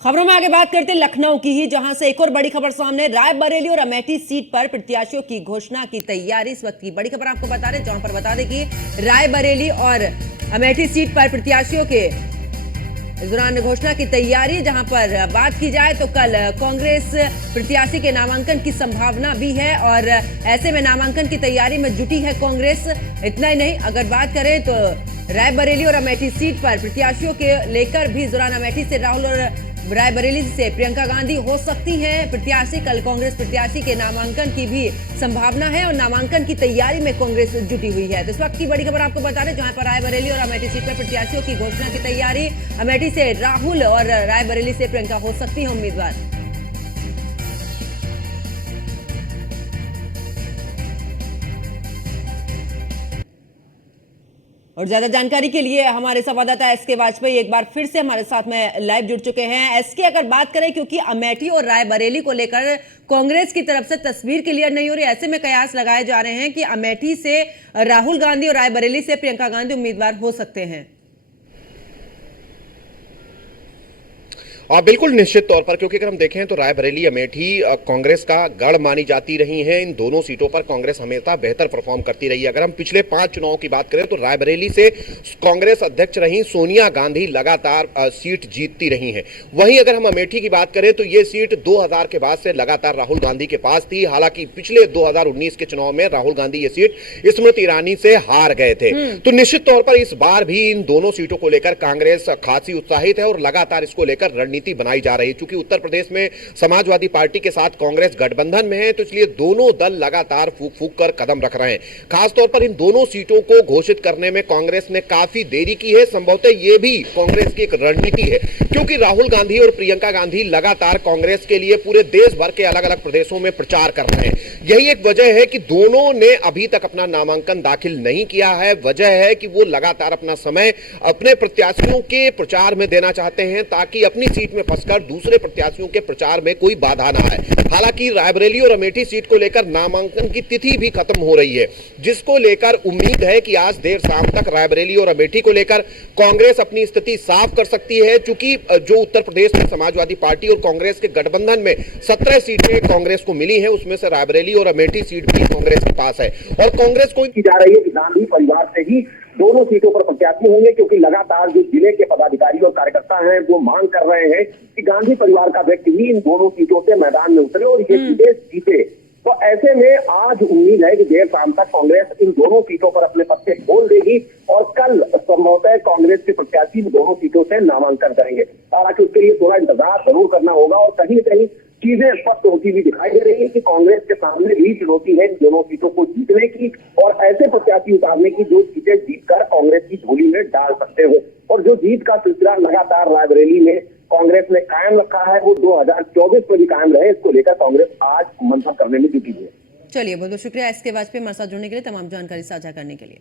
खबरों में आगे बात करते हैं लखनऊ की ही, जहां से एक और बड़ी खबर सामने। रायबरेली और अमेठी सीट पर प्रत्याशियों की घोषणा की तैयारी। इस वक्त की बड़ी खबर आपको बता रहे, जहां पर बता दें कि रायबरेली और अमेठी सीट पर प्रत्याशियों के इस दौरान घोषणा की तैयारी। जहां पर बात की जाए तो कल कांग्रेस प्रत्याशी के नामांकन की संभावना भी है और ऐसे में नामांकन की तैयारी में जुटी है कांग्रेस। इतना ही नहीं, अगर बात करें तो रायबरेली और अमेठी सीट पर प्रत्याशियों के लेकर भी इस दौरान अमेठी से राहुल और रायबरेली से प्रियंका गांधी हो सकती हैं प्रत्याशी। कल कांग्रेस प्रत्याशी के नामांकन की भी संभावना है और नामांकन की तैयारी में कांग्रेस जुटी हुई है। तो इस वक्त की बड़ी खबर आपको बता दें, जहां पर रायबरेली और अमेठी सीट पर प्रत्याशियों की घोषणा की तैयारी। अमेठी से राहुल और रायबरेली से प्रियंका हो सकती है उम्मीदवार। और ज्यादा जानकारी के लिए हमारे संवाददाता एसके वाजपेयी एक बार फिर से हमारे साथ में लाइव जुड़ चुके हैं। एसके, अगर बात करें, क्योंकि अमेठी और रायबरेली को लेकर कांग्रेस की तरफ से तस्वीर क्लियर नहीं हो रही, ऐसे में कयास लगाए जा रहे हैं कि अमेठी से राहुल गांधी और रायबरेली से प्रियंका गांधी उम्मीदवार हो सकते हैं। बिल्कुल निश्चित तौर पर, क्योंकि अगर हम देखें तो रायबरेली अमेठी कांग्रेस का गढ़ मानी जाती रही हैं। इन दोनों सीटों पर कांग्रेस हमेशा बेहतर परफॉर्म करती रही है। अगर हम पिछले 5 चुनावों की बात करें तो रायबरेली से कांग्रेस अध्यक्ष रही सोनिया गांधी लगातार सीट जीतती रही हैं। वहीं अगर हम अमेठी की बात करें तो ये सीट 2000 के बाद से लगातार राहुल गांधी के पास थी। हालांकि पिछले 2019 के चुनाव में राहुल गांधी ये सीट स्मृति ईरानी से हार गए थे। तो निश्चित तौर पर इस बार भी इन दोनों सीटों को लेकर कांग्रेस खासी उत्साहित है और लगातार इसको लेकर रणनीति बनाई जा रही है। क्योंकि उत्तर प्रदेश में समाजवादी पार्टी के साथ कांग्रेस गठबंधन में है, तो इसलिए दोनों दल लगातार फूक फूक कर कदम रख रहे हैं। खासतौर पर इन दोनों सीटों को घोषित करने में कांग्रेस ने काफी देरी की है। संभवतः यह भी कांग्रेस की एक रणनीति है, क्योंकि राहुल गांधी और प्रियंका गांधी लगातार कांग्रेस के लिए पूरे देश भर के अलग अलग प्रदेशों में प्रचार कर रहे हैं। यही एक वजह है कि दोनों ने अभी तक अपना नामांकन दाखिल नहीं किया है। वजह है कि वो लगातार अपना समय अपने प्रत्याशियों के प्रचार में देना चाहते हैं, ताकि अपनी सीट में फंसकर दूसरे प्रत्याशियों के प्रचार में कोई बाधा ना आए। हालांकि रायबरेली और अमेठी सीट को लेकर नामांकन की तिथि भी खत्म हो रही है, जिसको लेकर उम्मीद है कि आज देर शाम तक रायबरेली और अमेठी को लेकर कांग्रेस अपनी स्थिति साफ कर सकती है। चूंकि जो उत्तर प्रदेश में समाजवादी पार्टी और कांग्रेस के गठबंधन में 17 सीटें कांग्रेस को मिली है, उसमें से रायबरेली और अमेठी सीट भी कांग्रेस के पास है। और कांग्रेस को की जा रही है कि गांधी परिवार से ही दोनों सीटों पर प्रत्याशी होंगे, क्योंकि लगातार जो जिले के पदाधिकारी और कार्यकर्ता हैं वो मांग कर रहे हैं कि गांधी परिवार का व्यक्ति ही इन दोनों सीटों से मैदान में उतरे और ये सीटें जीते। तो ऐसे में आज उम्मीद है कि देर शाम तक कांग्रेस इन दोनों सीटों पर अपने पत्ते खोल देगी और कल संभवतः कांग्रेस के प्रत्याशी दोनों सीटों से नामांकन करेंगे। हालांकि उसके लिए थोड़ा इंतजार जरूर करना होगा और कहीं न कहीं चीजें स्पष्ट होती हुई दिखाई दे रही है कि कांग्रेस के सामने भी चुनौती है इन दोनों सीटों को जीतने की और ऐसे प्रत्याशी उतारने की जो सीटें जीतकर कांग्रेस की झोली में डाल सकते हो। और जो जीत का सिलसिला लगातार रायबरेली में कांग्रेस ने कायम रखा है, वो 2024 में भी कायम रहे, इसको लेकर कांग्रेस आज मंथन करने में जुटी है। चलिए, बहुत बहुत शुक्रिया एसके वाजपेयी हमारे साथ जुड़ने के लिए, तमाम जानकारी साझा करने के लिए।